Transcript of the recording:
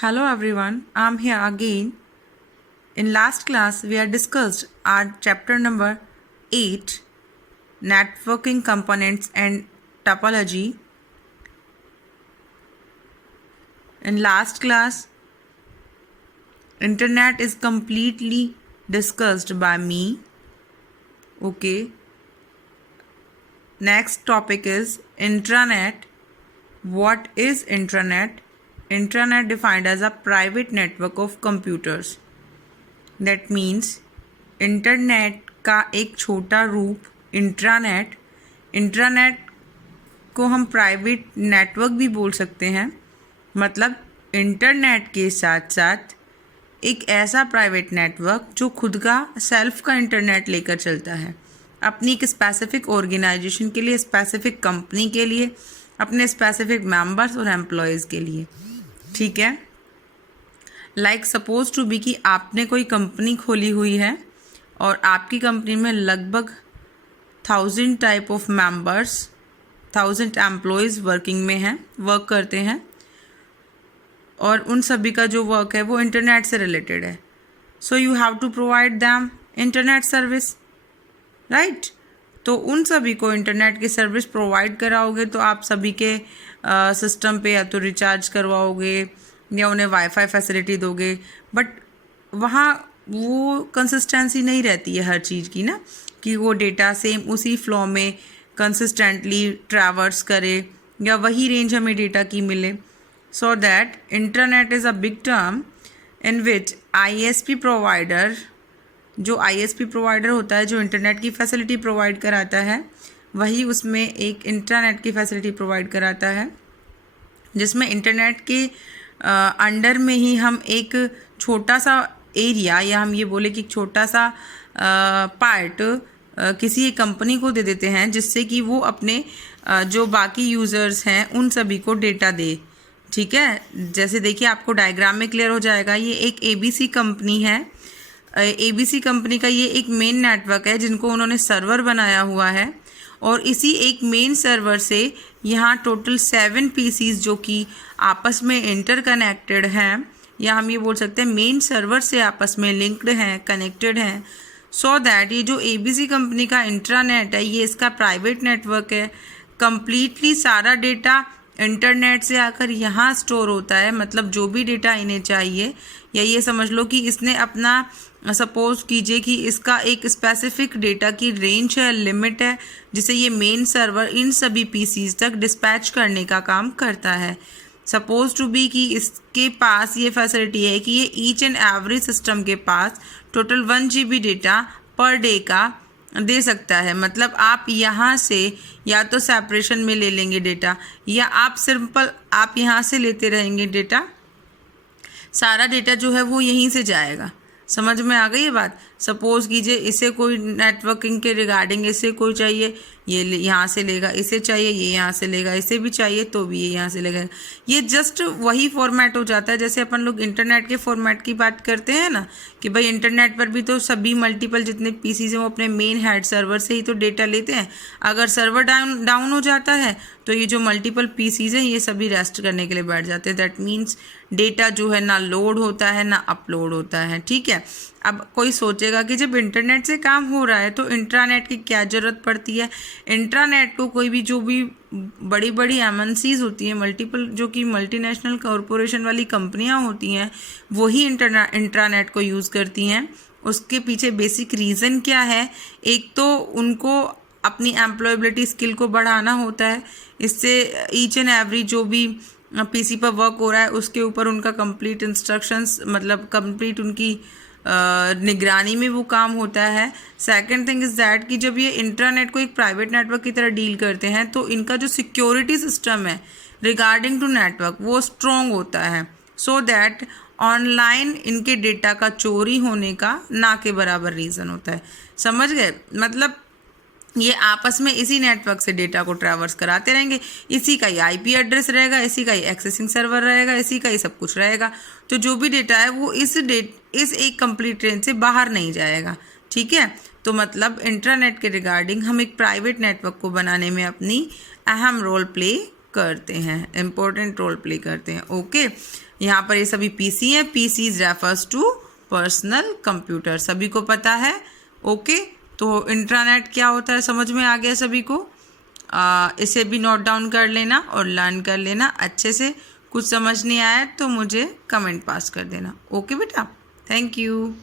Hello everyone, I'm here again. In last class, we had discussed our chapter number 8, Networking Components and Topology. In last class, Internet is completely discussed by me. Okay. Next topic is intranet. What is intranet? Intranet defined as a private network of computers. That means internet का एक छोटा रूप intranet को हम private network भी बोल सकते हैं। मतलब इंटरनेट के साथ साथ एक ऐसा प्राइवेट नेटवर्क जो खुद का सेल्फ का इंटरनेट लेकर चलता है, अपनी एक स्पेसिफिक ऑर्गेनाइजेशन के लिए, स्पेसिफिक कंपनी के लिए, अपने स्पेसिफिक मेंबर्स और एम्प्लॉयज़ के लिए। ठीक है, लाइक सपोज टू बी कि आपने कोई कंपनी खोली हुई है और आपकी कंपनी में लगभग 1000 type of members, 1000 employees work करते हैं और उन सभी का जो वर्क है वो इंटरनेट से रिलेटेड है। So you have to provide them internet service, right. तो उन सभी को इंटरनेट की सर्विस प्रोवाइड कराओगे तो आप सभी के सिस्टम पे या तो रिचार्ज करवाओगे या उन्हें वाईफाई फैसिलिटी दोगे, बट वहाँ वो कंसिस्टेंसी नहीं रहती है हर चीज़ की ना, कि वो डेटा सेम उसी फ्लो में कंसिस्टेंटली ट्रैवर्स करे या वही रेंज हमें डेटा की मिले। So that internet is a big term in which ISP provider, जो आईएसपी प्रोवाइडर होता है जो इंटरनेट की फैसिलिटी प्रोवाइड कराता है, वही उसमें एक इंटरनेट की फैसिलिटी प्रोवाइड कराता है, जिसमें इंटरनेट के अंडर में ही हम एक छोटा सा एरिया या हम ये बोले कि छोटा सा पार्ट किसी एक कंपनी को दे देते हैं, जिससे कि वो अपने जो बाकी यूज़र्स हैं उन सभी को डेटा दे। ठीक है, जैसे देखिए आपको डायग्राम में क्लियर हो जाएगा। ये एक एबीसी कंपनी है। एबीसी कंपनी का ये एक मेन नेटवर्क है जिनको उन्होंने सर्वर बनाया हुआ है और इसी एक मेन सर्वर से यहाँ टोटल 7 पीसीज जो कि आपस में इंटरकनेक्टेड हैं, या हम ये बोल सकते हैं मेन सर्वर से आपस में लिंक्ड हैं, कनेक्टेड हैं। सो दैट ये जो एबीसी कंपनी का इंट्रानेट है ये इसका प्राइवेट नेटवर्क है। कंप्लीटली सारा डेटा इंटरनेट से आकर यहाँ स्टोर होता है। मतलब जो भी डेटा इन्हें चाहिए, या ये समझ लो कि इसने अपना, सपोज कीजिए कि इसका एक स्पेसिफिक डेटा की रेंज है, लिमिट है, जिसे ये मेन सर्वर इन सभी पीसीज तक डिस्पैच करने का काम करता है। सपोज टू बी कि इसके पास ये फैसिलिटी है कि ये ईच एंड एवरी सिस्टम के पास total 1 GB data per day का दे सकता है। मतलब आप यहाँ से या तो सेपरेशन में ले लेंगे डेटा, या आप सिंपल आप यहाँ से लेते रहेंगे डेटा, सारा डेटा जो है वो यहीं से जाएगा। समझ में आ गई ये बात। सपोज कीजिए इसे कोई नेटवर्किंग के रिगार्डिंग इसे कोई चाहिए, ये यहाँ से लेगा, इसे चाहिए ये यहाँ से लेगा, इसे भी चाहिए तो भी ये यहाँ से लेगा। ये जस्ट वही फॉर्मेट हो जाता है जैसे अपन लोग इंटरनेट के फॉर्मेट की बात करते हैं ना, कि भाई इंटरनेट पर भी तो सभी मल्टीपल जितने पीसीज हैं वो अपने मेन हेड सर्वर से ही तो डेटा लेते हैं। अगर सर्वर डाउन हो जाता है तो ये जो मल्टीपल पीसीज हैं ये सभी रेस्ट करने के लिए बैठ जाते हैं। दैट मीन्स डेटा जो है ना लोड होता है ना अपलोड होता है। ठीक है, अब कोई सोचेगा कि जब इंटरनेट से काम हो रहा है तो इंट्रानेट की क्या ज़रूरत पड़ती है। इंट्रानेट को कोई भी जो भी बड़ी बड़ी एमएनसीज होती हैं, मल्टीपल जो कि मल्टीनेशनल कॉरपोरेशन वाली कंपनियां होती हैं, वही इंट्रानेट को यूज़ करती हैं। उसके पीछे बेसिक रीज़न क्या है? एक तो उनको अपनी एम्प्लॉयबिलिटी स्किल को बढ़ाना होता है। इससे ईच एंड एवरी जो भी पीसी पर वर्क हो रहा है उसके ऊपर उनका कंप्लीट इंस्ट्रक्शंस, मतलब कंप्लीट उनकी निगरानी में वो काम होता है। सेकंड थिंग इज़ दैट कि जब ये इंटरनेट को एक प्राइवेट नेटवर्क की तरह डील करते हैं तो इनका जो सिक्योरिटी सिस्टम है रिगार्डिंग टू नेटवर्क वो स्ट्रॉन्ग होता है, सो दैट ऑनलाइन इनके डेटा का चोरी होने का ना के बराबर रीज़न होता है। समझ गए? मतलब ये आपस में इसी नेटवर्क से डेटा को ट्रैवर्स कराते रहेंगे। इसी का ही आईपी एड्रेस रहेगा, इसी का ही एक्सेसिंग सर्वर रहेगा, इसी का ही सब कुछ रहेगा। तो जो भी डेटा है वो इस एक कंप्लीट रेंज से बाहर नहीं जाएगा। ठीक है, तो मतलब इंटरनेट के रिगार्डिंग हम एक प्राइवेट नेटवर्क को बनाने में अपनी अहम रोल प्ले करते हैं, इम्पोर्टेंट रोल प्ले करते हैं। ओके, यहाँ पर ये सभी पीसी हैं। PCs refers to personal computer, सभी को पता है। ओके, तो इंट्रानेट क्या होता है समझ में आ गया सभी को। इसे भी नोट डाउन कर लेना और लर्न कर लेना अच्छे से। कुछ समझ नहीं आया तो मुझे कमेंट पास कर देना। ओके बेटा, थैंक यू।